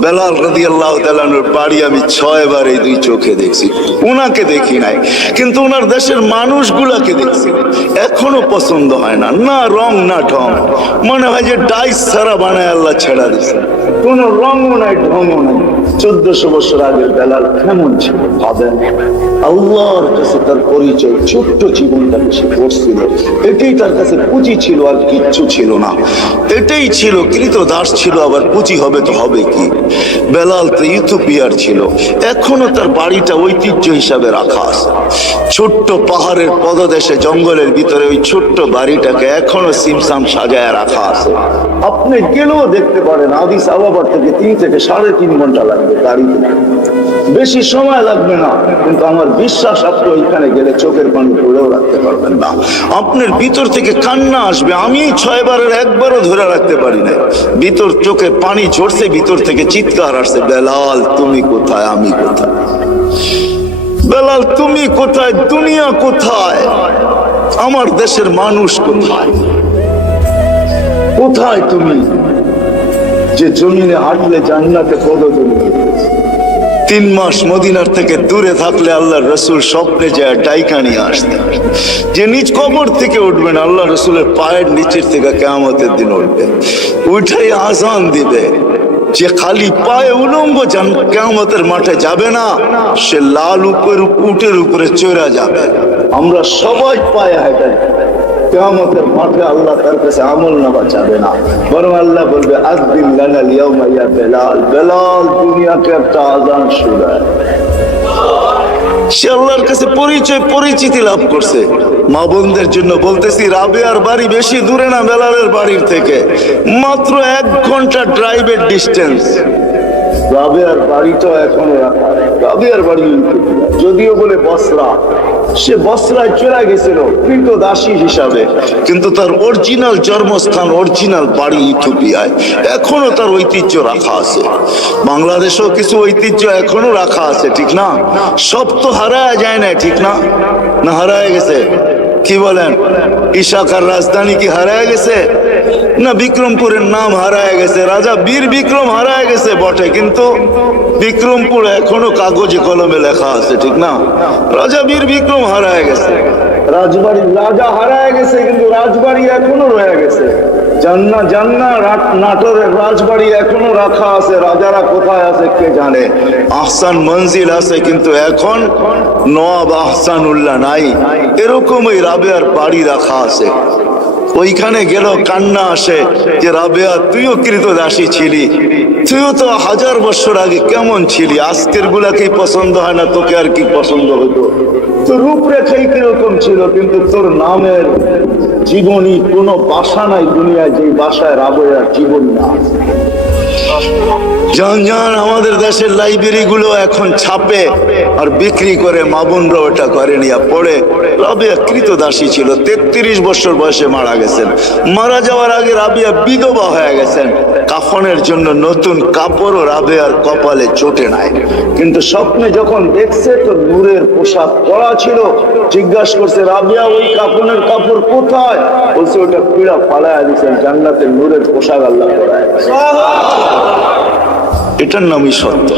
বেলাল রাজি আল্লাহ তালানোর বাড়ি আমি ছয়বার এই দুই চোখে দেখছি। ওনাকে দেখি নাই। কিন্তু ওনার দেশের মানুষগুলাকে দেখছি। এখনও পছন্দ হয় না। না রং, না ঢং। মনে হয় যে ডাইস ছাড়া বানায় আল্লাহ ছেড়া দিছে। কোনো রঙও নাই ঢংও নাই। চোদ্দশো বছর আগের বেলাল কেমন ছিল? ভাবেন? আল্লাহর কাছে তার পরিচয়, ছোট্ট জীবনটাকে সে করছিল? এটাই তার কাছে পুঁজি ছিল আর কিচ্ছু ছিল না। এটাই ছিল কৃত দাস ছিল, আবার পুঁজি হবে তো হবে কি? বেলাল তো ইথোপিয়ার ছিল। এখনও তার বাড়িটা ঐতিহ্য হিসাবে রাখা আছে। ছোট্ট পাহাড়ের পদদেশে, জঙ্গলের ভিতরে ওই ছোট্ট বাড়িটাকে এখনও সিমসাম সাজায় রাখা আছে। আপনি গেলেও দেখতে পারেন আদিস আবাবার থেকে তিন থেকে সাড়ে তিন ঘণ্টা লাগবে গাড়িতে। বেশি সময় লাগবে না, কিন্তু আমার বিশ্বাস আপনি ওইখানে গেলে চোখের পানি ধরেও রাখতে পারবেন না। আপনার ভিতর থেকে কান্না আসবে, আমি ছয়বারের একবারও ধরে রাখতে পারি না ভিতর চোখে পানি ঝরছে, ভিতর থেকে চিৎকার আসছে, বেলাল, তুমি কোথায়, আমি কোথায়? বেলাল, তুমি কোথায়, দুনিয়া কোথায়? আমার দেশের মানুষ কোথায়? কোথায় তুমি? যে জমিনে হাঁটলে জান্নাতে পদজমি তিন মাস মদিনার থেকে দূরে থাকলে আল্লাহ রসুল স্বপ্নে যায় ডাইকা নিয়ে আসতেন যে নিজ কবর থেকে উঠবেন, আল্লাহ রসুলের পায়ের নিচের থেকে কেমতের দিন উঠবে। উঠাই আজান দিবে। যে খালি পায়ে উলঙ্গ কেমতের মাঠে যাবে না, সে লাল উপর, উটের উপরে চড়া যাবে। আমরা সবাই পায়ে হাঁটাই কেয়ামতের মাঠে আল্লাহ তার কাছে আমল নামা যাবে না। বরং আল্লাহ বলবে আজদিন লানা লিয়াউমা ইয়া বেলাল। বেলাল দুনিয়াকে একটা আজান সে আল্লাহর কাছে পরিচয়, পরিচিতি লাভ করছে। মা বোনদের জন্য বলতেছি, রাবেয়ার বাড়ি বেশি দূরে না বেলালের বাড়ির থেকে। মাত্র এক ঘণ্টা ড্রাইভের ডিস্টেন্স রাবেয়ার বাড়িটাও এখনও রাবেয়ার বাড়ি যদিও বলে বসরা। সে বস্ত্রায় চলে গেছিল কিন্তু দাসী হিসাবে। কিন্তু তার অরিজিনাল জন্মস্থান অরিজিনাল বাড়ি ইথোপিয়ায় এখনও তার ঐতিহ্য রাখা আছে। বাংলাদেশেও কিছু ঐতিহ্য এখনও রাখা আছে, ঠিক না? সব তো হারায় যায় না ঠিক না? না হারায় গেছে? কি বলেন? ইশাকার রাজধানী কি হারায় গেছে? না বিক্রমপুরের নাম হারায় গেছে। রাজা বীর বিক্রম হারায় গেছে বটে কিন্তু বিক্রমপুর এখনও কাগজে কলমে লেখা আছে ঠিক না? রাজা বীর বিক্রম হারায় গেছে। রাজবাড়ি রাজা হারায় গেছে কিন্তু রাজবাড়ি এখনও রয়ে গেছে। জান্না জান্না নাটোরের রাজবাড়ি এখনও রাখা আছে রাজারা কোথায় আছে কে জানে? আহসান মঞ্জিল আছে কিন্তু এখন নবাব আহসানুল্লাহ নাই। এরকম ওই রাবেয়ার বাড়ি রাখা আছে। ওইখানে গেল, কান্না আসে যে, রাবেয়া, তুইও কৃত দাসী ছিলি। তুইও তো হাজার বছর আগে কেমন ছিলি? আজকের গুলাকেই পছন্দ হয় না, তোকে আর কি পছন্দ হতো? রূপরেখাই কীরকম ছিল, কিন্তু তোর নামের জীবনী কোনো বাসা নাই দুনিয়ায় যে বাসায় রাবেয়ার জীবন না। জান আমাদের দেশের লাইব্রেরি গুলো এখন ছাপে আর বিক্রি করে মাবুনরা ওটা করে নিয়ে পড়ে। রাবিয়া কৃতদাসী ছিল, তেত্রিশ বছর বয়সে মারা গেছেন। মারা যাওয়ার আগে রাবিয়া বিধবা হয়ে গেছেন। কাফনের জন্য নতুন কাপড়ও রাবেয়ার কপালে চটে নাই। কিন্তু স্বপ্নে যখন দেখছে, তো নূরের পোশাক পরা ছিল, জিজ্ঞাসা করছে, রাবিয়া, ওই কাপড়ের কাপড় কোথায়? বলছে, ওটা পীড়া ফালায় দিয়েছেন জান্নাতের নূরের পোশাক আল্লাহ পরায় এটার নামই সত্য।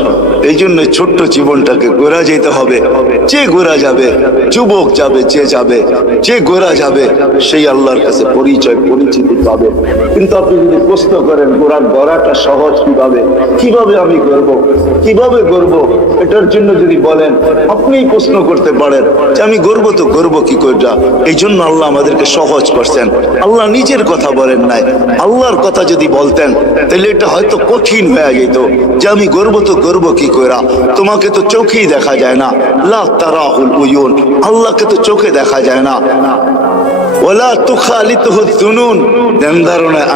এই জন্য ছোট্ট জীবনটাকে গোরা যেতে হবে। যে গোরা যাবে, যুবক যাবে, যে যাবে, যে গোরা যাবে, সেই আল্লাহর কাছে পরিচয়, পরিচিতি পাবে। কিন্তু আপনি যদি প্রশ্ন করেন, গোড়ার গড়াটা সহজ কীভাবে? কীভাবে আমি করব কীভাবে করব এটার জন্য যদি বলেন, আপনিই প্রশ্ন করতে পারেন যে, আমি গর্ব তো গর্ব কি করটা এই জন্য আল্লাহ আমাদেরকে সহজ করছেন। আল্লাহ নিজের কথা বলেন নাই। আল্লাহর কথা যদি বলতেন, তাহলে এটা হয়তো কঠিন হয়ে যেত। যে আমি গর্ব তো গর্ব কি করা তোমাকে তো চোখেই দেখা যায় না। লা তারাহুল উয়ুন, আল্লাহকে তো চোখে দেখা যায় না। ওলা তুখালিতুহু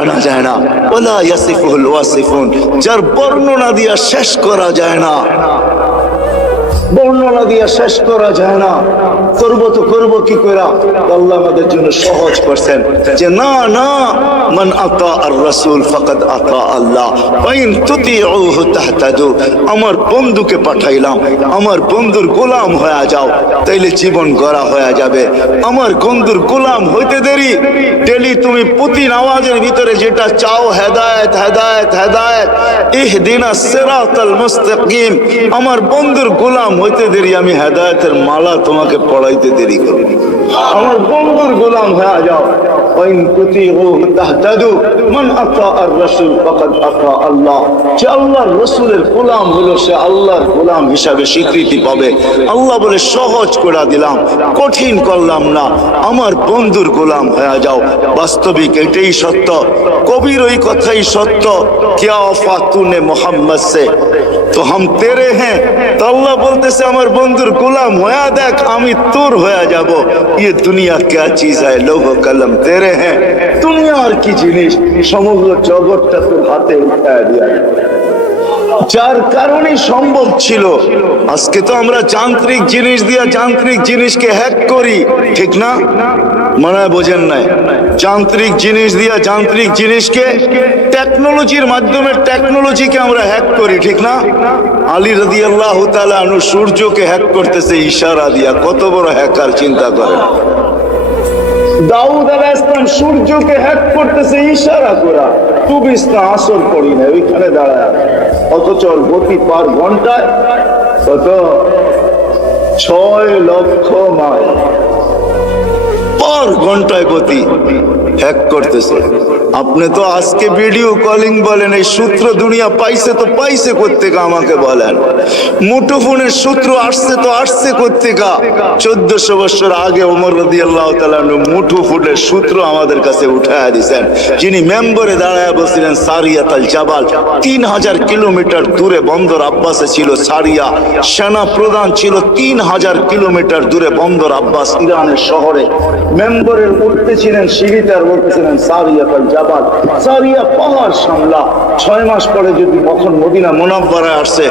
আনা যায় না। ওলা ইয়াসিফুহুল ওয়াসিফুন, যার বর্ণনা দিয়া শেষ করা যায় না। বর্ণনা দিয়ে শেষ করা যায় না। করব তো করব কি করে আল্লাহ আমাদের জন্য সহজ করছেন যে না না, মান আতা আর রাসূল ফাকাদ আতা আল্লাহ। আমার বন্ধুকে পাঠাইলাম। আমার বন্ধুর গোলাম হয়ে যাও। তাইলে জীবন গড়া হয়ে যাবে। আমার বন্ধুর গোলাম হইতে দেরি। ডেলি তুমি প্রতি নামাজের ভিতরে যেটা চাও, হেদায়েত হেদায়েত হেদায়েত। ইহদিনা সিরাতাল মুস্তাকিম। আমার বন্ধুর গোলাম হইতে দেরি। আমি হেদায়েতের মালা তোমাকে বাড়াইতে দেরি করো। আমার বন্ধুর গোলাম হয়ে যাও। যে আল্লাহর গোলাম হলো সে আল্লাহর গোলাম হিসাবে স্বীকৃতি পাবে। আল্লাহ বলে, সহজ করে দিলাম, কঠিন করলাম না। আমার বন্ধুর গোলাম হয়ে যাও। বাস্তবিক এটাই সত্য। কবির ওই কথাই সত্য। কিয়া ফাতুনে মোহাম্মদ সে। তো হাম তেরে হ্যাঁ। তো আল্লাহ বলতেছে, আমার বন্ধুর গোলাম হয়ে দেখ, আমি তোর হয়ে যাব ये दुनिया क्या चीज है लोह कलम तेरे हैं দুনিয়া আর কি জিনিস সমগ্র জগৎটা তোর হাতে উঠায় দিয়া যার কারণে সম্ভব ছিল। আজকে তো আমরা যান্ত্রিক জিনিস দিয়া যান্ত্রিক জিনিসকে হ্যাক করি। ঠিক না? মনে হয় বোঝেন নাই। যান্ত্রিক জিনিস দিয়া যান্ত্রিক জিনিসকে টেকনোলজির মাধ্যমে টেকনোলজিকে আমরা হ্যাক করি। ঠিক না? আলী রাদি আল্লাহ আনু সূর্যকে হ্যাক করতেছে, ইশারা দিয়া। কত বড় হ্যাকার চিন্তা করেন। দাউদ সূর্যকে হ্যাক করতেছে, ইশারা করা না আসর পড়ি না ওইখানে দাঁড়ায় অথচ গতি পার ঘন্টায় কত ছয় লক্ষ মাইল। পার ঘন্টায় প্রতি হ্যাক করতেছে। আপনি তো আজকে ভিডিও কলিং বলেন, এই সূত্র দুনিয়া পাইছে তো পাইছে কোথেকে আমাকে বলেন? মুঠোফোনের সূত্র আসছে তো আসছে কোথেকে চোদ্দশো বছর আগে ওমর রদি আল্লাহ মুঠোফোনের সূত্র আমাদের কাছে উঠায় দিছেন। যিনি মেম্বরে দাঁড়ায় বসছিলেন সারিয়াত আল জাবাল, তিন হাজার কিলোমিটার দূরে বন্দর আব্বাসে ছিল সারিয়া সেনা প্রধান ছিল তিন হাজার কিলোমিটার দূরে বন্দর আব্বাস ইরানের শহরে। মেম্বরের উঠতেছিলেন সিঁড়িতে আর বলতেছিলেন সারিয়াত আল জাবাল সারিয়া পাহাড় সামলা। ছয় মাস পরে যদি কখন মদিনা মোনাব্বারায় আসছে,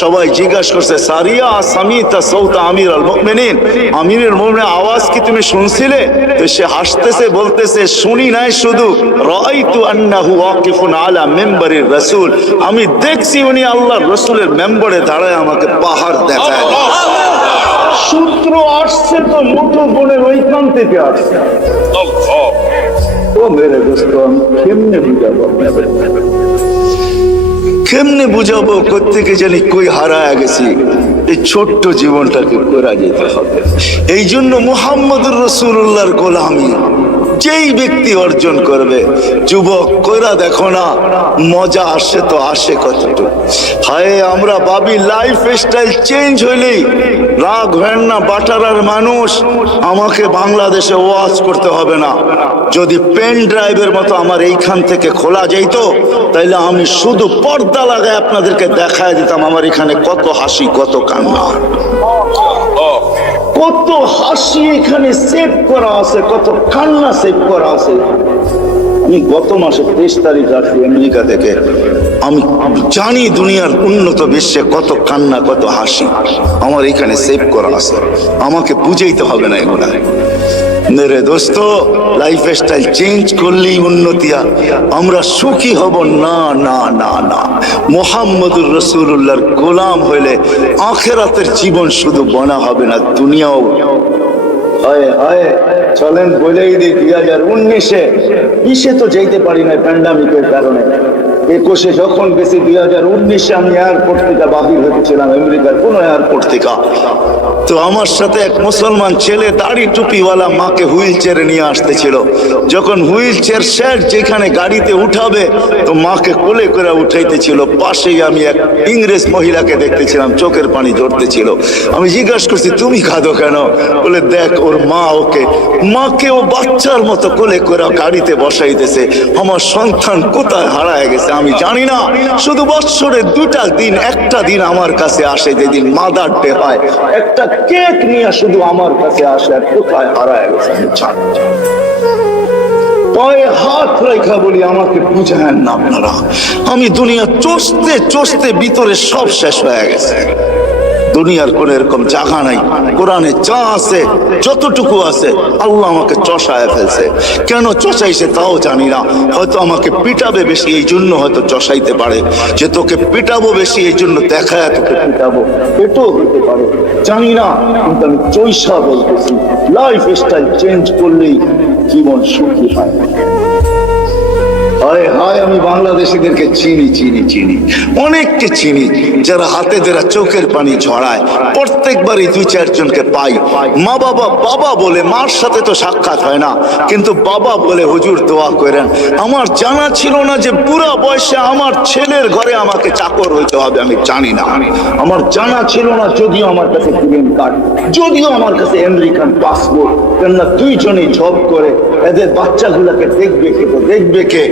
সবাই জিজ্ঞাসা করছে, সারিয়া সামিতা সৌতা আমির আল মুমিনিন, আমিরের মুমিনের আওয়াজ কি তুমি শুনছিলে? তো সে হাসতেছে, বলতেছে, শুনি নাই শুধু রাইতু আন্নাহু ওয়াকিফুন আলা মেম্বারির রাসূল। আমি দেখছি উনি আল্লাহর রাসূলের মেম্বারে দাঁড়ায় আমাকে পাহাড় দেখায়। সূত্র আসছে তো মুঠো বোনের ওইখান থেকে আসছে। ও মেরে দোস্ত কেমনে বুঝাবো? কেমনে বুঝাবো কোথেকে জানি কই হারায় গেছি? এই ছোট্ট জীবনটাকে করা যেতে হবে। এই জন্য মুহাম্মদুর রসুল্লাহর গোলামি। যেই ব্যক্তি অর্জন করবে, যুবক, কইরা দেখো না, মজা আসে তো আসে কতটুকু। হায়, আমরা ভাবি লাইফ স্টাইল চেঞ্জ হইলেই রাগ হয় না, বাটারার মানুষ, আমাকে বাংলাদেশে ওয়াজ করতে হবে না। যদি পেন ড্রাইভের মতো আমার এইখান থেকে খোলা যেত তাইলে আমি শুধু পর্দা লাগায় আপনাদেরকে দেখায় দিতাম, আমার এখানে কত হাসি, কত কান্না। কত হাসি এখানে সেভ করা আছে, কত কান্না সেভ করা আছে। আমি গত মাসে তেইশ তারিখ আসি আমেরিকা থেকে। আমি জানি দুনিয়ার উন্নত বিশ্বে কত কান্না, কত হাসি। আমার এখানে সেভ করা আছে। আমাকে বুঝাইতে হবে না এগুলা। মেরে দোস্ত লাইফ স্টাইল চেঞ্জ করলেই উন্নতিয়া আমরা সুখী হব। না না না না। মোহাম্মদুর রসুল্লাহর গোলাম হইলে আখেরাতের জীবন শুধু বনা হবে না, দুনিয়াও। হয় হয়। চলেন বলেই দিই, দুই হাজার উনিশে। বিশে তো যেতে পারি না প্যান্ডামিকের কারণে। একুশে যখন গেছি দুই হাজার উনিশে আমি এয়ারপোর্ট থেকে বাহির হয়েছিলাম, আমেরিকার কোন এয়ারপোর্ট থেকে। তো আমার সাথে এক মুসলমান ছেলে দাড়ি টুপিওয়ালা মাকে হুইল চেয়ারে নিয়ে আসতেছিল। যখন হুইল চেয়ার শেষ, যেখানে গাড়িতে উঠাবে, তো মাকে কোলে করে উঠাইতেছিল। পাশেই আমি এক ইংরেজ মহিলাকে দেখতেছিলাম, চোখের পানি ঝরতেছিল। আমি জিজ্ঞাসা করছি, তুমি খাদো কেন? বলে, দেখ, ওর মা ওকে মাকে ও বাচ্চার মতো কোলে করে গাড়িতে বসাইতেছে। আমার সন্তান কোথায় হারায় গেছে? আমি জানি না, শুধু বৎসরে দুটা দিন, একটা দিন আমার কাছে আসে, যেদিন মাদার ডে হয়। একটা কেক নিয়ে শুধু আমার কাছে আসে, আর কোথায় হারায় গেছে পায়ে হাত রেখা বলি, আমাকে বুঝায় না আপনারা। আমি দুনিয়া চষতে চষতে ভিতরে সব শেষ হয়ে গেছে। দুনিয়ার কোন এরকম জায়গা নাই। কোরআনে যা আছে, যতটুকু আছে, আল্লাহ আমাকে চষায় ফেলছে। কেন চষাইছে তাও জানি না। হয়তো আমাকে পিটাবে বেশি, এই জন্য হয়তো চষাইতে পারে। যে তোকে পিটাবো বেশি, এই জন্য দেখায় তোকে পিটাবো। এটাও হতে পারে। জানি না, কিন্তু আমি চৈসা বলতেছি। লাইফ স্টাইল চেঞ্জ করলেই জীবন সুখী হয়। হায় হায়, আমি বাংলাদেশিদেরকে চিনি চিনি চিনি। অনেককে চিনি, যারা হাতে যারা চোখের পানি ঝরায় প্রত্যেকবারই দুই, চারজনকে পাই। মা বাবা বাবা বলে মার সাথে তো সাক্ষাৎ হয় না। কিন্তু বাবা বলে হুজুর দোয়া করেন, আমার জানা ছিল না যে পুরা বয়সে আমার ছেলের ঘরে আমাকে চাকর হইতে হবে, আমি জানি না। আমার জানা ছিল না, যদিও আমার কাছে গ্রিন কার্ড, যদিও আমার কাছে আমেরিকান পাসপোর্ট। কেননা দুইজনেই জব করে, এদের বাচ্চাগুলোকে দেখবে কে দেখবে কে?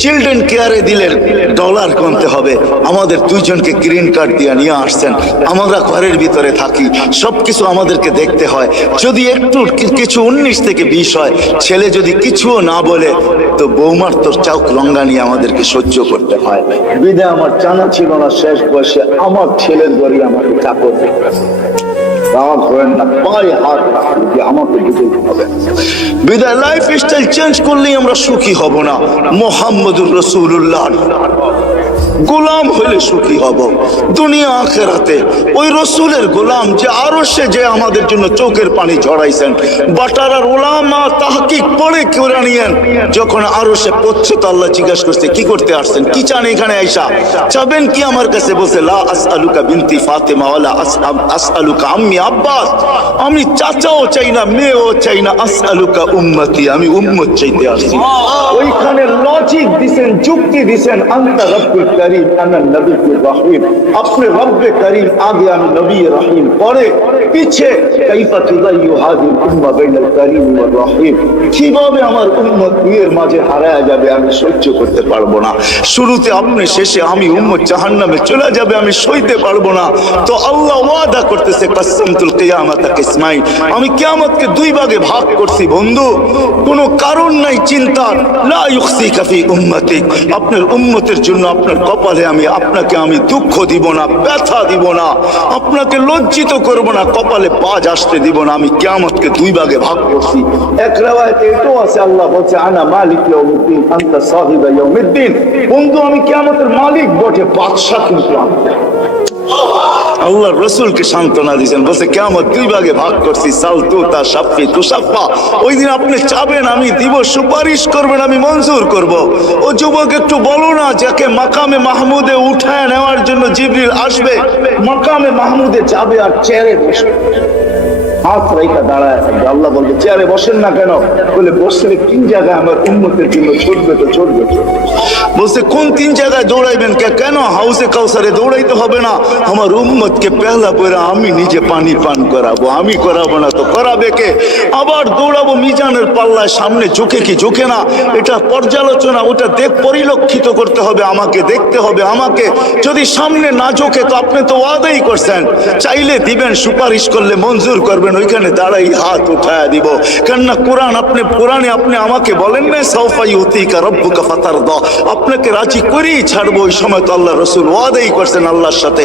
চিলড্রেন কেয়ারে দিলেন ডলার কমতে হবে। আমাদের দুইজনকে গ্রিন কার্ড দিয়ে নিয়ে আসছেন। আমরা ঘরের ভিতরে থাকি, সবকিছু আমাদেরকে দেখতে হয়। যদি একটু কিছু উনিশ থেকে বিশ হয়, ছেলে যদি কিছুও না বলে, তো বৌমার তোর চাউক লঙ্গা নিয়ে আমাদেরকে সহ্য করতে হয়। বিদে আমার জানা ছিল না শেষ বয়সে আমার ছেলের বাড়ি আমাকে চাকর রাগ করেন লাইফ স্টাইল চেঞ্জ করলেই আমরা সুখী হব না। মোহাম্মদুর রসুল্লাহ গোলাম হইলে সুখী হব। দুনিয়া আখেরাতে ওই রসুলের গোলাম যে আরও সে যে আমাদের জন্য চোখের পানি ঝরাইছেন বাটারার ওলামা তাহকিক পড়ে কোরআনিয়েন যখন আরও সে পড়ছে তো আল্লাহ জিজ্ঞাসা করছে, কি করতে আসছেন? কি চান এখানে আইসা? চাবেন কি আমার কাছে? বসে লা আস আলুকা বিনতি ফাতেমা ওয়ালা আস আলুকা আম্মি আব্বাস। আমি চাচাও চাই না, মেয়েও চাই না, আসআলুকা উম্মতি, আমি উম্মত চাইতে আসছি। ওইখানে লজিক দিছেন, যুক্তি দিছেন আন্তা রব্বুল করিম রহিম। আপনি রব্বে করিম, আগে আমি নবী রহিম, পরে পিছে কীভাবে আমার উম্মত মাঝে হারায় যাবে আমি সহ্য করতে পারব না। শুরুতে আপনি শেষে আমি উম্মত চলে যাবে আমি সইতে পারব না। তো আল্লাহ ওয়াদা করতেছে কিসমাইন। আমি দুই ভাগে ভাগ করছি, বন্ধু। কোনো কারণ নাই চিন্তার লা ইউখসিকা ফি উম্মতিক। আপনার উম্মতের জন্য আপনার কপালে আমি, আপনাকে আমি দুঃখ দিব না, ব্যথা দিব না, আপনাকে লজ্জিত করব না, কপালে পাজ আসতে দিব না, আমি কেয়ামতকে দুই ভাগে ভাগ করছি। এক রেওয়ায়তে এটাও আছে, আল্লাহ বলছে, আনা মালিক ইয়াউমিদ্দিন, আনতা সাহিবা ইয়াউমিদ্দিন। বন্ধু, আমি কেয়ামতের মালিক বটে, বাদশা কিন্তু আমি। আল্লাহ রসুলকে সান্ত্বনা দিয়েছেন। বলছে কেমন দুই ভাগে ভাগ করছি, সাল তু সাপ্পি তু সাপ্পা ওই দিন আপনি চাবেন, আমি দিব, সুপারিশ করবেন, আমি মঞ্জুর করব। ও যুবক, একটু বলো না, যাকে মাকামে মাহমুদে উঠায় নেওয়ার জন্য জিবরিল আসবে, মাকামে মাহমুদে যাবে আর চেয়ারে বসবে। হাত রেখা দাঁড়ায় আল্লাহ বলবে, চেয়ারে বসেন না কেন? বলে, বসলে তিন জায়গায় আমার উন্মতের জন্য ছুটবে তো ছুটবে। বলছে, কোন তিন জায়গায় দৌড়াইবেন? কে, কেন হাউসে কাউসারে দৌড়াইতে হবে না? আমার উম্মতকে পেহলা পরে আমি নিজে পানি পান করাবো, আমি করাবো না তো করাবে কে? আবার দৌড়াবো মিজানের পাল্লায়, সামনে ঝুঁকে কি ঝুঁকে না? এটা পর্যালোচনা, ওটা দেখ, পরিলক্ষিত করতে হবে, আমাকে দেখতে হবে, আমাকে যদি সামনে না ঝোঁকে, তো আপনি তো ওয়াদাই করছেন। চাইলে দিবেন, সুপারিশ করলে মঞ্জুর করবেন, ওইখানে দাঁড়াই হাত উঠায় দিব। কেননা কোরআন আপনি, কোরআনে আপনি আমাকে বলেন না সাউফাই উতিকা রব্বুকা ফাতার দ আপনাকে রাজি করেই ছাড়বো। ওই সময় তো আল্লাহ রসুল ওয়াদাই করছেন আল্লাহর সাথে,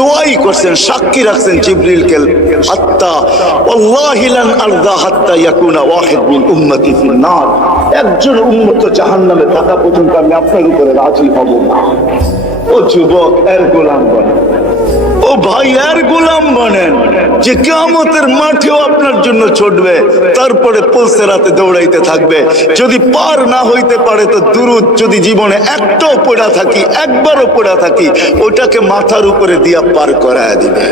দোয়াই করছেন, সাক্ষী রাখছেন জিবরিলকে, হাত্তা, ওয়াল্লাহি লান আরদা হাত্তা ইয়াকুনা ওয়াহিদ মিন উম্মতি নার একজন উম্মত জাহান্নামে থাকা পর্যন্ত আমি আপনার উপরে রাজি হব না। ও যুবক, এর গোলাম বনে ও ভাই আর গোলাম বনেন যে কেমতের মাঠেও আপনার জন্য ছুটবে, তারপরে পলসে রাতে দৌড়াইতে থাকবে। যদি পার না হইতে পারে তো দুরুদ, যদি জীবনে একটাও পড়া থাকি, একবারও পড়া থাকি, ওটাকে মাথার উপরে দিয়া পার করায় দিবে।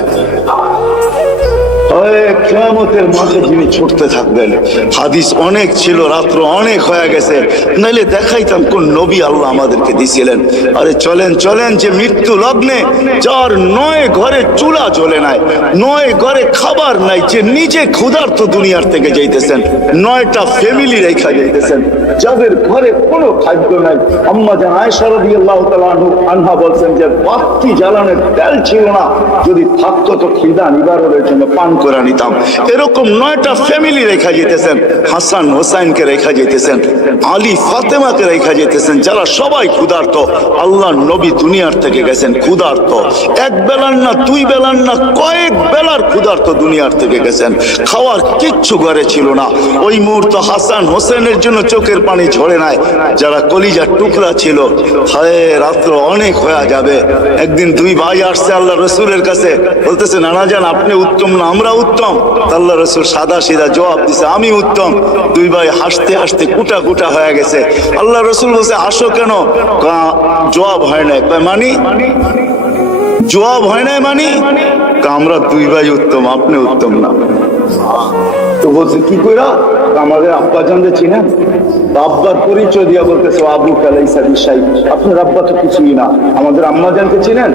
কেমতের মাঠে যিনি ছুটতে থাকবেন, হাদিস অনেক ছিল, রাত্র অনেক হয়ে গেছে। নাইলে দেখাইতাম কোন নবী আল্লাহ আমাদেরকে দিছিলেন। আরে চলেন চলেন যে মৃত্যু লগ্নে, যার নয় ঘরে চুলা জ্বলে নাই, নয় ঘরে খাবার নাই, যে নিজে ক্ষুধার্ত দুনিয়ার থেকে যাইতেছেন, নয়টা ফ্যামিলি রেখা যাইতেছেন, যাদের ঘরে কোনো খাদ্য নাই। আম্মা জান আয়েশা রাদিয়াল্লাহু তাআলা আনহা বলছেন যে, বাতি জ্বালানোর তেল ছিল না, যদি থাকতো তো খিদা নিবারণের জন্য পান করে নিতাম। এরকম নয়টা ফ্যামিলি রেখা যেতেছেন, হাসান হোসাইনকে রেখা যেতেছেন, আলী ফাতেমাকে রেখা যেতেছেন, যারা সবাই ক্ষুধার্ত, আল্লাহ নবী দুনিয়ার থেকে গেছেন ক্ষুধার্ত। এক বেলার না দুই বেলার না কয়েক বেলার ক্ষুধার্ত দুনিয়ার থেকে গেছেন। খাওয়ার কিচ্ছু ঘরে ছিল না। ওই মুহূর্ত হাসান হোসেনের জন্য চোখের পানি ঝরে নাই। যারা কলিজার টুকরা ছিল, হায়, রাত্র অনেক হয়ে যাবে। একদিন দুই ভাই আসছে আল্লাহ রসুলের কাছে, বলতেছে, নানা যান আপনি উত্তম না, আমরা উত্তম। আল্লাহ রসুল সাদা সিধা জবাব দিছে, আমি উত্তম। দুই ভাই হাসতে হাসতে কুটা কুটা হয়ে গেছে। আল্লাহ রসুল বলছে, আসো কেন? জবাব হয় না মানি? জবাব হয় না মানি? আমরা দুই ভাই উত্তম, আপনি উত্তম না। তো বলছে, কি কইরা? আমাদের আব্বা জানতে চিনেন আব্বার পরিচয় দিয়া বলতেছে আবু কালাইসা বিশাই আপনার আব্বা তো কিছুই না। আমাদের আম্মা জানতে চিনেন,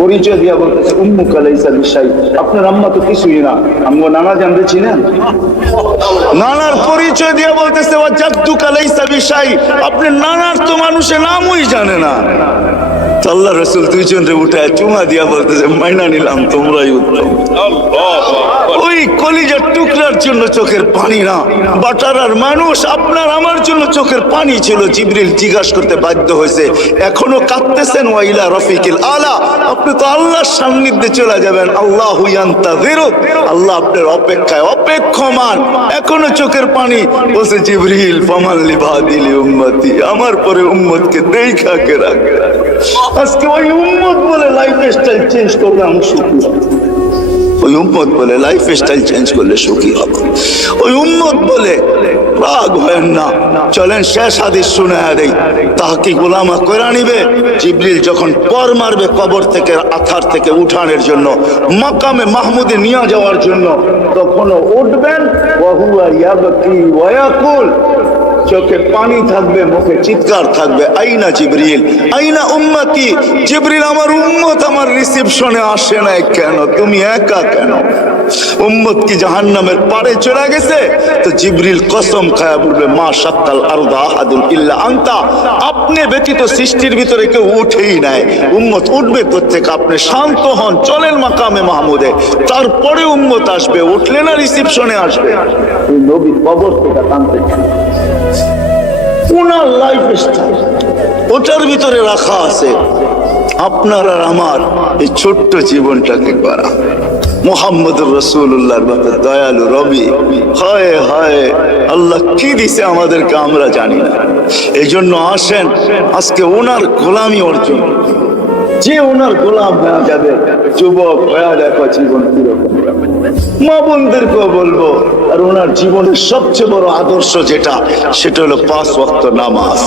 পরিচয় দিয়া বলতেছে, উম্মু কালাইসা বিশাই আপনার আম্মা তো কিছুই না। আম্মু নানা জানতে চিনেন? নানার পরিচয় দিয়া বলতেছে, ও জাদ্দু কালাইসা বিশাই আপনি নানার তো মানুষের নামই জানে না। তো আল্লাহ রসুল দুইজনরে উঠে চুমা দিয়া বলতেছে মাইনা নিলাম তোমরাই উত্তম। ওই কলিজার টুকরার জন্য চোখের পানি না। বাটারার মানুষ আপনার আমার জন্য চোখের পানি ছিল। জিবরিল জিজ্ঞাসা করতে বাধ্য হয়েছে এখনও কাঁদতেছেন ওয়াইলা রফিকিল আলা? আপনি তো আল্লাহর সান্নিধ্যে চলে যাবেন। আল্লাহ হুয়ান্তা আল্লাহ আপনার অপেক্ষায় অপেক্ষমান। এখনও চোখের পানি। বলছে জিবরিল ফমাল্লি ভাদিলি উম্মতি? আমার পরে উম্মতকে দেখা কে রাখে? আজকে ওই উম্মত বলে লাইফ স্টাইল চেঞ্জ করলে আমি সুখী। ওই উম্মত বলে লাইফ স্টাইল চেঞ্জ করলে সুখী হব। ওই উম্মত বলে রাগ হয় না। চলেন শেষ হাদিস শুনে দেই তাহাকে গোলামা করে নিবে, জিবরিল যখন পর মারবে কবর থেকে, আথার থেকে উঠানের জন্য, মাকামে মাহমুদে নিয়ে যাওয়ার জন্য, তখনও উঠবেন ওয়াহুয়া ইয়াবকি ওয়ায়াকুল চোখে পানি থাকবে, মুখে চিৎকার থাকবে। আইনা জিবরিল, আইনা উম্মতি। জিবরিল আমার উম্মত, আমার রিসেপশনে আসে না কেন? তুমি একা কেন? উম্মত কি জাহান্নামের পাড়ে চলে গেছে? তো জিবরিল কসম খায়া বলবে, মা সাক্কাল আরদা আহাদুল ইল্লা আনতা। আপনি ব্যতীত সৃষ্টির ভিতরে কেউ উঠেই নাই। উম্মত উঠবে কোথেকে আপনি শান্ত হন, চলেন মাকামে মাহমুদে। তারপরে উম্মত আসবে, উঠলে না রিসেপশনে আসবে। নবী কবর থেকে টানতে ওনার লাইফ স্টাইল ওটার ভিতরে রাখা আছে, আপনার আর আমার এই ছোট্ট জীবনটাকে করা মোহাম্মদ রসুল্লাহর মতো দয়ালু রবি, হায় হায়, আল্লাহ কি দিছে আমাদেরকে আমরা জানি না। এই জন্য আসেন, আজকে ওনার গোলামি অর্জন। যে ওনার গোলাম হয়ে যাবে, যুবক হয়ে দেখো জীবন কীরকম মা বোনদেরকেও বলব, আর ওনার জীবনের সবচেয়ে বড় আদর্শ যেটা, সেটা হলো পাঁচ ওয়াক্ত নামাজ।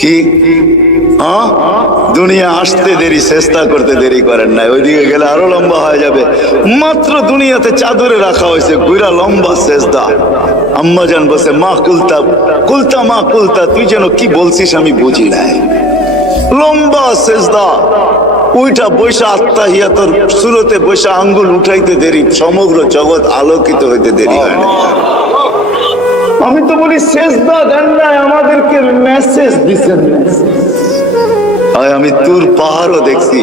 কি? হ্যাঁ? দুনিয়া আসতে দেরি, চেষ্টা করতে দেরি করেন নাই। ওইদিকে গেলে আরও লম্বা হয়ে যাবে। মাত্র দুনিয়াতে চাদরে রাখা হয়েছে গুইরা লম্বা চেষ্টা আম্মা জান বসে মা কুলতা কুলতা মা কুলতা, তুই যেন কি বলছিস আমি বুঝি নাই। লম্বা সেজদা। ওইটা বৈশা তোর সুরতে বৈশা আঙ্গুল উঠাইতে দেরি, সমগ্র জগৎ আলোকিত হইতে দেরি হয় না। আমি তো বলি, সেজদা দেন নাই, আমাদেরকে মেসেজ দিচ্ছেন আমি তোর পাহাড়ও দেখছি।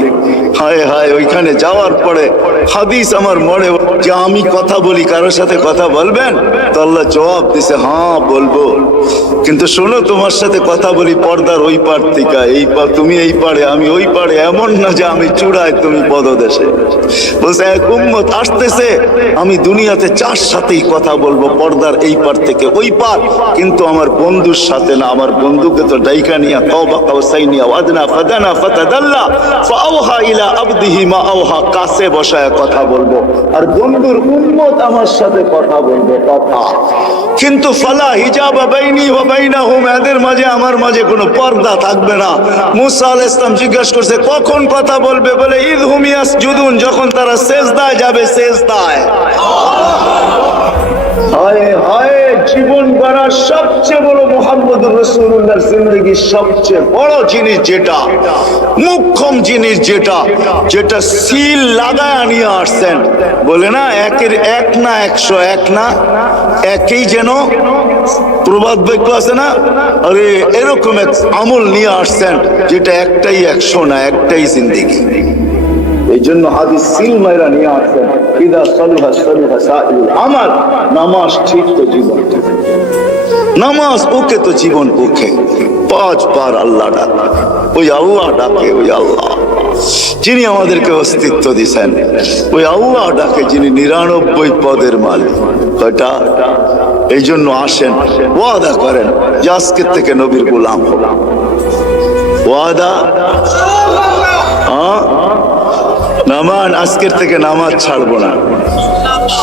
হায় হায়, ওইখানে যাওয়ার পরে হাদিস আমার মনে যে আমি কথা বলি, কারোর সাথে কথা বলবেন? তো আল্লাহ জবাব দিছে হ্যাঁ বলব। কিন্তু শোনো, তোমার সাথে কথা বলি, পর্দার ওই পার থেকে, এই পা তুমি এই পারে, আমি ওই পারে, এমন না যে আমি চূড়ায় তুমি পদদেশে। বলছে, এক উম্মত আসতেছে, আমি দুনিয়াতে চার সাথেই কথা বলব, পর্দার এই পার থেকে ওই পার। কিন্তু আমার বন্ধুর সাথে না, আমার বন্ধুকে তো ডাইকা নিয়া কাউসাইনিয়া ওয়াদনা, ফাদানা, ফাতাদাল্লা ফাআওহা ইলা আবদিহি মা আওহা কাছে বসায় কথা বলব। আর বন্ধুর উম্মত আমার সাথে কথা বলবে, কথা। কিন্তু ফালা হিজাবা বাইনি ওয়া বাইনাহুম, এদের মাঝে আমার মাঝে কোনো পর্দা থাকবে না। মুসা আলাইহিস সালাম জিজ্ঞাসা করছে, কখন কথা বলবে? বলে ঈদ হুমিয়াস জুদুন যখন তারা সেজদায় যাবে, সেজদায়। হায় হায়। জীবন গড়ার সবচেয়ে বড় মোহাম্মদ রসুল্লাহর জিন্দগির সবচেয়ে বড় জিনিস যেটা, মুখ্যম জিনিস যেটা যেটা সিল লাগায় নিয়ে আসছেন। বলে না, একের এক না একশো এক না, একই যেন প্রবাদ বাক্য আছে না? আরে, এরকম এক আমল নিয়ে আসছেন, যেটা একটাই একশো না, একটাই জিন্দিগি। এই জন্য হাদিস সিল মাইরা নিয়ে আসেন আমার নামাজ ঠিক তো জীবন নামাজ ওকে তো জীবন ওকে পাঁচ বার আল্লাহ ডাকে। ওই আল্লাহ ডাকে, ওই আল্লাহ। যিনি আমাদেরকে অস্তিত্ব দিছেন, ওই আল্লাহ ডাকে যিনি নিরানব্বই পদের মালিক। কয়টা? এই জন্য আসেন, ওয়াদা করেন যে আজকের থেকে নবীর গোলাম ওয়াদা? হ্যাঁ? নামান, আজকের থেকে নামাজ ছাড়বো না।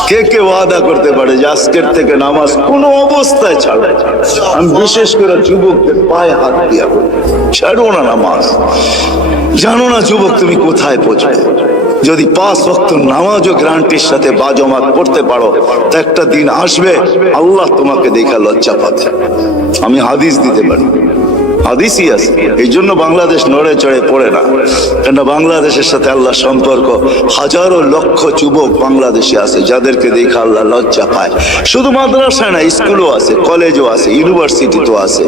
কে কে ওয়াদা করতে পারে যে আজকের থেকে নামাজ কোনো অবস্থায় ছাড়বো? আমি বিশেষ করে যুবকদের পায়ে হাত দিয়া ছাড়বো না নামাজ। জানো না যুবক, তুমি কোথায় পৌঁছবে? যদি পাঁচ ভক্ত নামাজও গ্রান্টির সাথে বাজমাত করতে পারো, তো একটা দিন আসবে, আল্লাহ তোমাকে দেখা লজ্জা পাচ্ছে। আমি হাদিস দিতে পারি। হাদিসই এই জন্য বাংলাদেশ নড়ে চড়ে পড়ে না। বাংলাদেশের সাথে আল্লাহ সম্পর্ক, হাজারো লক্ষ যুবক বাংলাদেশে আছে, যাদেরকে দেখে আল্লাহ লজ্জা পায়। শুধু না, স্কুলও আছে, কলেজও আছে ইউনিভার্সিটি তো আছে।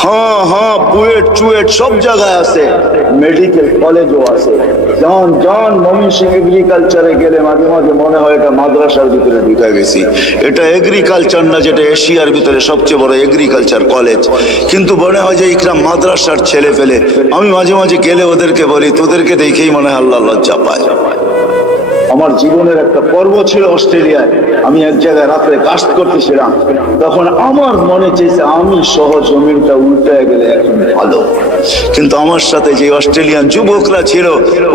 হ্যাঁ হ্যাঁ বুয়েট চুয়েট, সব জায়গায় আছে, মেডিকেল কলেজও আছে। এগ্রিকালচারে গেলে মাঝে মাঝে মনে হয় এটা মাদ্রাসার ভিতরে ঢুকে গেছি। এটা এগ্রিকালচার না, যেটা এশিয়ার ভিতরে সবচেয়ে বড় এগ্রিকালচার কলেজ কিন্তু মনে হয় যে ইকরাম মাদ্রাসার ছেলে ফেলে আমি মাঝে মাঝে গেলে ওদেরকে বলি, তোদেরকে দেখেই মনে হয় আল্লাহ লজ্জা পায়। আমার জীবনের একটা পর্ব ছিল অস্ট্রেলিয়ায়। আমি এক জায়গায় রাত্রে কাস্ট করতেছিলাম। তখন আমার মনে চেয়েছে, আমি সহ জমিনটা উল্টে গেলে এখন ভালো। কিন্তু আমার সাথে যে অস্ট্রেলিয়ান যুবকরা ছিল,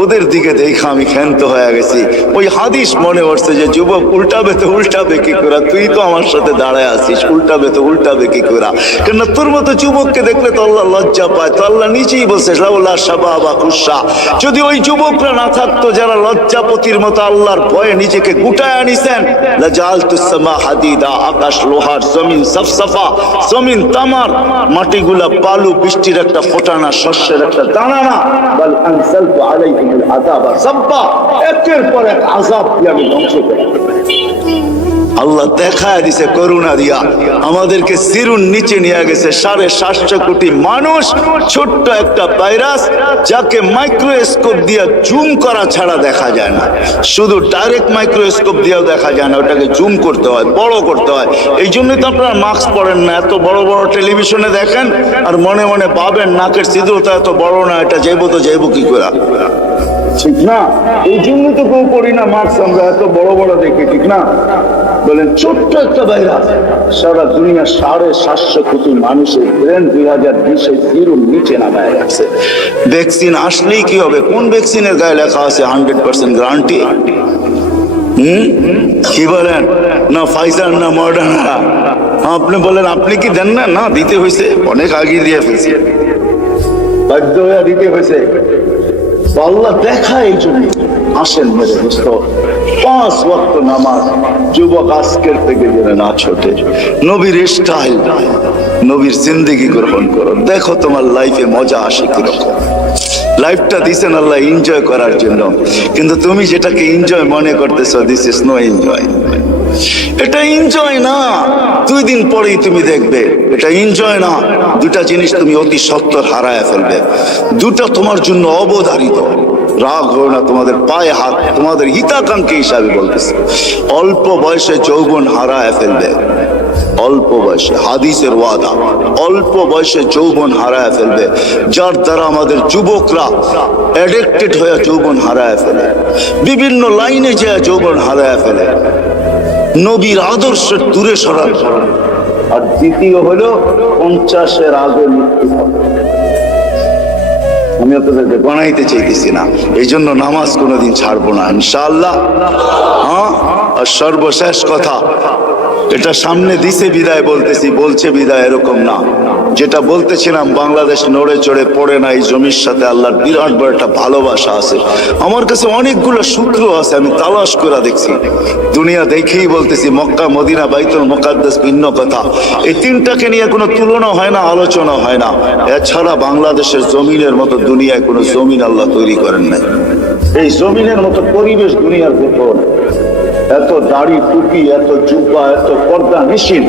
ওদের দিকে দেখে আমি ক্ষান্ত হয়ে গেছি। ওই হাদিস মনে পড়ছে যে, যুবক উল্টাবে তো উল্টাবে কি করা? তুই তো আমার সাথে দাঁড়ায় আছিস, উল্টাবে তো উল্টাবে কি করা? কেন তোর মতো যুবককে দেখলে তো আল্লাহ লজ্জা পায়। তো আল্লাহ নিচেই বলছে সাবা বা কুসা। যদি ওই যুবকরা না থাকতো, যারা লজ্জাপতির মতো আল্লাহর ভয়ে নিজেকে গুটায় আনিছেন লাজাল তুসমা হাদিদা, আকাশ, লোহার, জমিন, সফসফা, জমিন, তামার, মাটিগুলা, বালু, বৃষ্টির একটা ফোটানা, শস্যের একটা দানা না বাল আনসালতু সাব্বা একের পর এক আযাব দিয়ে আমি ধ্বংস করে। আল্লাহ দেখায় দিছে করুণা দিয়া। আমাদেরকে সিরুন নিচে নিয়ে গেছে সাড়ে সাতশো কোটি মানুষ, ছোট্ট একটা ভাইরাস যাকে মাইক্রোস্কোপ দিয়ে জুম করা ছাড়া দেখা যায় না। শুধু ডাইরেক্ট মাইক্রোস্কোপ দিয়েও দেখা যায় না, ওটাকে জুম করতে হয়, বড় করতে হয়। এই জন্যই তো আপনারা মাস্ক পরেন না, এত বড় বড় টেলিভিশনে দেখেন আর মনে মনে পাবেন নাকের ছিদ্রতা এত বড় না, এটা যাইবো তো যাইবো কি করে? ঠিক না? এই জন্য তো কেউ করি না মাস্ক আমরা এত বড় বড় দেখি, ঠিক না? বলেন, ছোট্ট একটা ভাইরাস সারা দুনিয়া সাড়ে সাতশো কোটি মানুষের ব্রেন দুই হাজার বিশে জিরো নিচে নামায় রাখছে। ভ্যাকসিন আসলেই কি হবে? কোন ভ্যাকসিনের গায়ে লেখা আছে হান্ড্রেড পার্সেন্ট গ্যারান্টি হুম? কি বলেন? না ফাইজার না মডার্না আপনি বলেন, আপনি কি দেন না? না, দিতে হয়েছে। অনেক আগে দিয়ে ফেলছে। বাধ্য হয়ে দিতে হয়েছে। আল্লাহ দেখা এই জন্য। আসেন মেরে দোস্ত, পাঁচ ওয়াক্ত নামাজ, যুবক আজকের থেকে যেন না ছোটে। নবীর স্টাইল নবীর জিন্দিগি গ্রহণ করো। দেখো তোমার লাইফে মজা আসে কীরকম। লাইফটা দিছেন আল্লাহ এনজয় করার জন্য। কিন্তু তুমি যেটাকে এনজয় মনে করতেছো দিস ইজ নো এনজয় এটা এনজয় না। দুই দিন পরেই তুমি দেখবে, এটা এনজয় না। দুটা জিনিস তুমি অতি সত্তর হারায় ফেলবে। দুটা তোমার জন্য অবধারিত। রাগ হয় না তোমাদের পায়ে হাত, তোমাদের হিতাকাঙ্ক্ষী হিসাবে বলতেছে। অল্প বয়সে যৌবন হারায় ফেলবে। অল্প বয়সে, হাদিসের ওয়াদা। অল্প বয়সে যৌবন হারায় ফেলবে। যার দ্বারা আমাদের যুবকরা অ্যাডিক্টেড হয়ে যৌবন হারায় ফেলে। বিভিন্ন লাইনে যে যৌবন হারায় ফেলে। নবীর আদর্শ দূরে সরা আর দ্বিতীয় হলো পঞ্চাশের আগে মৃত্যু আমি আপনাদেরকে বানাইতে চাইতেছি না এই জন্য নামাজ কোনোদিন ছাড়বো না ইনশাল্লাহ হ্যাঁ? আর সর্বশেষ কথা এটা সামনে দিছে বিদায় বলতেছি, বলছে বিদায় এরকম না। যেটা বলতেছিলাম, বাংলাদেশ নড়ে চড়ে পড়ে না এই জমির সাথে আল্লাহর বিরাট বড় একটা ভালোবাসা আছে। আমার কাছে অনেকগুলো সূত্র আছে, আমি তালাশ করে দেখছি। দুনিয়া দেখেই বলতেছি, মক্কা, মদিনা, বাইতুল মোকাদ্দাস ভিন্ন কথা। এই তিনটাকে নিয়ে কোনো তুলনা হয় না, আলোচনা হয় না। এছাড়া বাংলাদেশের জমিনের মতো দুনিয়ায় কোনো জমিন আল্লাহ তৈরি করেন নাই। এই জমিনের মতো পরিবেশ দুনিয়ার কোথাও। এত দাড়ি টুপি, এত জুব্বা, এত পর্দা নিশিন।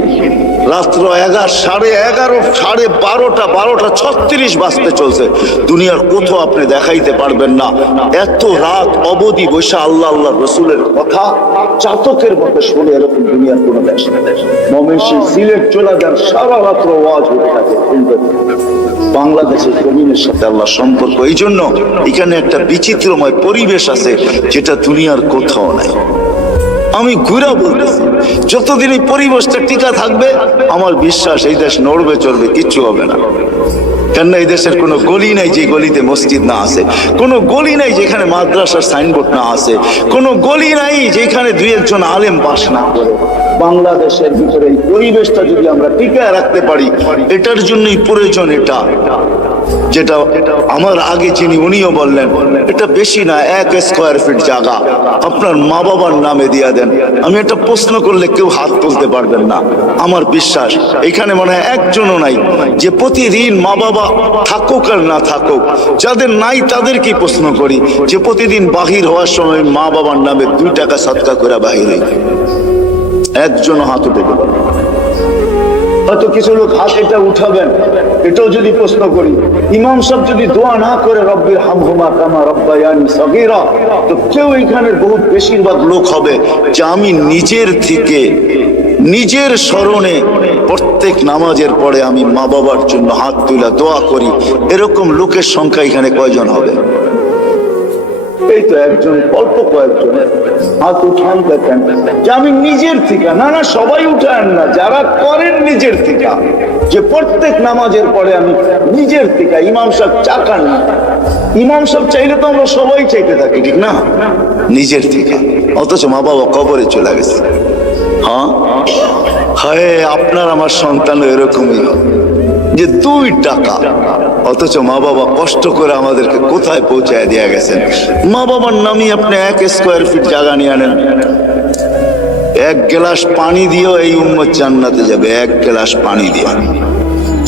রাত্র এগারো, সাড়ে এগারো, সাড়ে বারোটা বারোটা ছত্রিশ বাজতে চলছে। দুনিয়ার কোথাও আপনি দেখাইতে পারবেন না। এত রাত অবধি বসে আল্লাহ আল্লাহ রসুলের কথা চাতকের মতো শুনে এরকম দুনিয়ার কোনো দেশ মমেশি সিলেট চলে যান সারা রাত্র ওয়াজ হয়ে থাকে। বাংলাদেশের জমিনের সাথে আল্লাহ সম্পর্ক। এই জন্য এখানে একটা বিচিত্রময় পরিবেশ আছে যেটা দুনিয়ার কোথাও নাই। আমি ঘুরা বলতেছি যতদিন এই পরিবেশটা টিকা থাকবে, আমার বিশ্বাস এই দেশ নড়বে চলবে কিচ্ছু হবে না। কেননা এই দেশের কোনো গলি নাই যে গলিতে মসজিদ না আছে, কোনো গলি নাই যেখানে মাদ্রাসার সাইনবোর্ড না আছে, কোনো গলি নাই যেখানে দুই একজন আলেম পাস না বাংলাদেশের ভিতরে এই পরিবেশটা যদি আমরা টিকায় রাখতে পারি, এটার জন্যই প্রয়োজন এটা। যেটা আমার আগে যিনি উনিও বললেন, এটা বেশি না, এক স্কোয়ার ফিট জায়গা। আপনার মা বাবার নামে দিয়া দেন। আমি একটা প্রশ্ন করলে কেউ হাত তুলতে পারবেন না, আমার বিশ্বাস। এখানে মনে হয় একজনও নাই যে প্রতিদিন মা বাবা থাকুক আর না থাকুক, যাদের নাই তাদেরকে প্রশ্ন করি যে প্রতিদিন বাহির হওয়ার সময় মা বাবার নামে দুই টাকা সৎকা করে বাহির একজনও হাত উঠে হয়তো কিছু লোক হাত এটা উঠাবেন। এটাও যদি প্রশ্ন করি, ইমাম সাহেব যদি দোয়া না করে রব্বির হামহুমা কামা রব্বায়ানি সগীরা তো কেউ এখানের বহুত বেশিরভাগ লোক হবে যে আমি নিজের থেকে, নিজের স্মরণে প্রত্যেক নামাজের পরে আমি মা বাবার জন্য হাত তুলে দোয়া করি। এরকম লোকের সংখ্যা এখানে কয়জন হবে? এই তো একজন, অল্প কয়েকজন হাত উঠান দেখেন। যে আমি নিজের থেকে, না না, সবাই উঠান না, যারা করেন নিজের থেকে। যে প্রত্যেক নামাজের পরে আমি নিজের থেকে, ইমাম সাহেব চাকান না। ইমাম সাহেব চাইলে তো আমরা সবাই চাইতে থাকি, ঠিক না? নিজের থেকে। অথচ মা বাবা কবরে চলে গেছে। হ্যাঁ? হায়, আপনার, আমার সন্তান এরকমই। যে দুই টাকা। অথচ মা বাবা কষ্ট করে আমাদেরকে কোথায় পৌঁছায় দিয়ে গেছেন? মা বাবার নামই আপনি এক স্কোয়ার ফিট জায়গা নিয়ে আনেন। এক গ্লাস পানি দিয়েও এই উম্মত জান্নাতে যাবে এক গ্লাস পানি দিয়ে।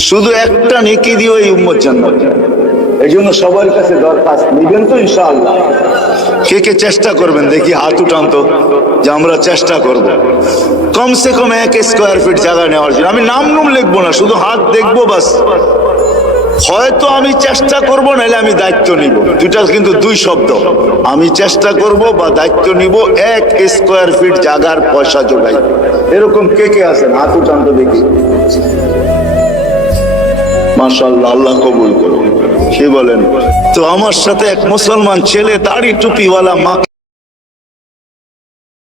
শুধু একটা নেকি দিয়েও এই উম্মত জান্নাতে যাবে। এই জন্য সবার কাছে দরখাস্ত নিবেন তো ইনশাআল্লাহ। কে কে চেষ্টা করবেন? দেখি হাত উঠান তো যে আমরা চেষ্টা করব। কমসে কম এক স্কোয়ার ফিট জায়গা নেওয়ার জন্য। আমি নাম নুম লিখব না শুধু হাত দেখব বাস। হয়তো আমি চেষ্টা করব, নাহলে আমি দায়িত্ব নিব। দুটা কিন্তু দুই শব্দ। আমি চেষ্টা করব বা দায়িত্ব নিব এক স্কোয়ার ফিট জাগার পয়সা জোগাই। এরকম কে কে আছেন? হাত উঠান তো দেখি। মাশাল্লাহ আল্লাহ কবুল করুন কি বলেন, তো আমার সাথে এক মুসলমান ছেলে, দাড়ি টুপিওয়ালা মাকে